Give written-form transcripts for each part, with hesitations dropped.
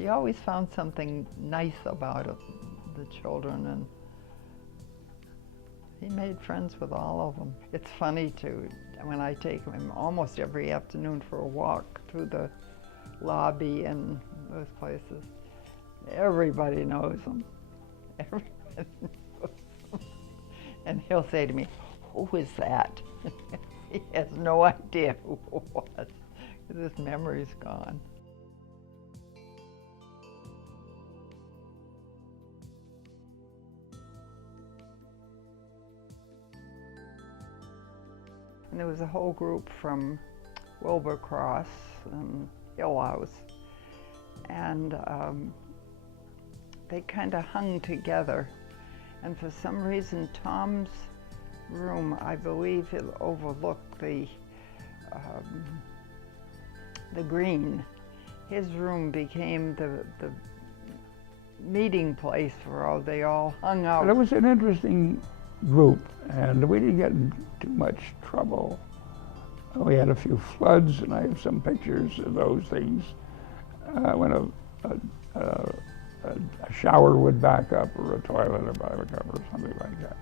He always found something nice about it, the children, and he made friends with all of them. It's funny too, when I take him almost every afternoon for a walk through the lobby and those places, everybody knows him. Everybody knows him. And he'll say to me, "Who is that?" He has no idea who it was, because his memory's gone. And there was a whole group from Wilbur-Cross and Hill House, and they kind of hung together. And for some reason, Tom's room, I believe it overlooked the green. His room became the meeting place where they all hung out. It was an interesting group, and we didn't get in too much trouble. We had a few floods, and I have some pictures of those things when a shower would back up, or a toilet would back up, or something like that.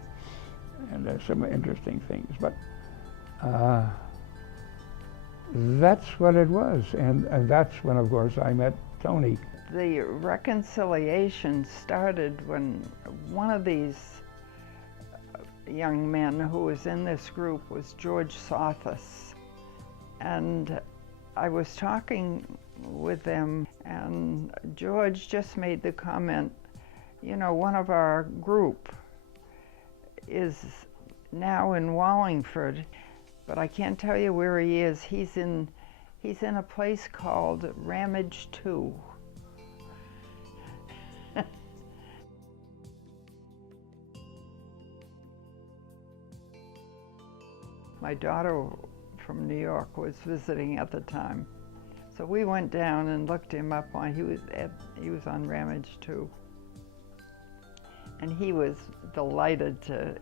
And there's some interesting things, but that's what it was, and that's when, of course, I met Tony. The reconciliation started when one of these young men who was in this group was George Sothis, and I was talking with them, and George just made the comment, you know, one of our group is now in Wallingford, but I can't tell you where he is. He's in a place called Ramage 2. My daughter from New York was visiting at the time, so we went down and looked him up on. He was on Ramage 2. And he was delighted to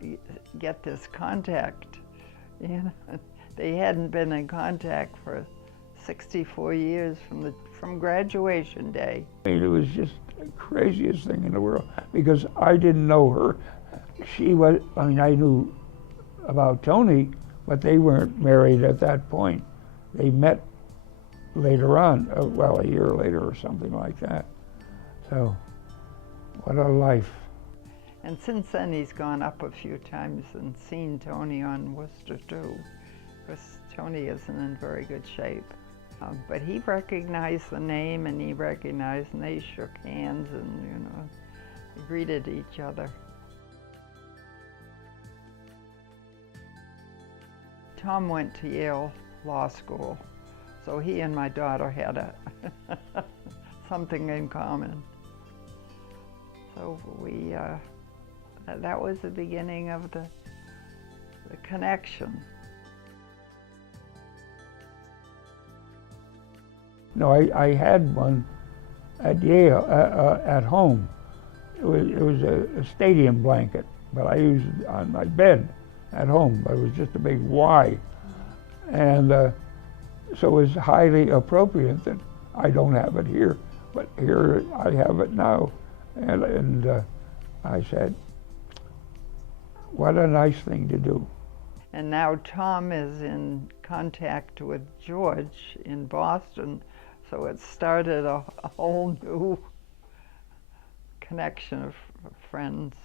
get this contact. You know, they hadn't been in contact for 64 years from graduation day. I mean, it was just the craziest thing in the world, because I didn't know her. She was, I mean, I knew about Tony, but they weren't married at that point. They met later on, well, a year later or something like that. So, what a life. And since then, he's gone up a few times and seen Tony on Worcester too, because Tony isn't in very good shape. But he recognized the name, and he recognized, and they shook hands and, you know, greeted each other. Tom went to Yale Law School, so he and my daughter had something in common. So we, that was the beginning of the connection. No, I had one at Yale, at home. It was a stadium blanket, but I used it on my bed at home, but it was just a big Y. And so it was highly appropriate that I don't have it here, but here I have it now. And I said, what a nice thing to do. And now Tom is in contact with George in Boston, so it started a whole new connection of friends.